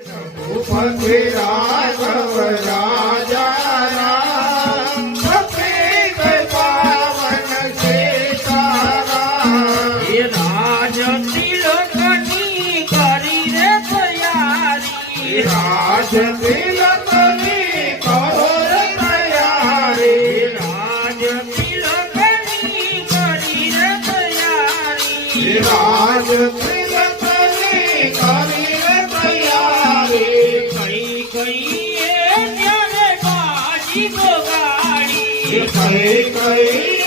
ભૂપતિ રાઘવ રાજા રામ ભક્તિ પાવન સીતારામ એ રાજ તિલકની કરી રે તૈયારી રાજ તિલકની કરો રે તૈયારી રાજ તિલકની કરી રે તૈયારી રાજ તિલકની કરી રે તૈયારી કઈ કઈ એ ત્યારે બાજી બગાડી કઈ કઈ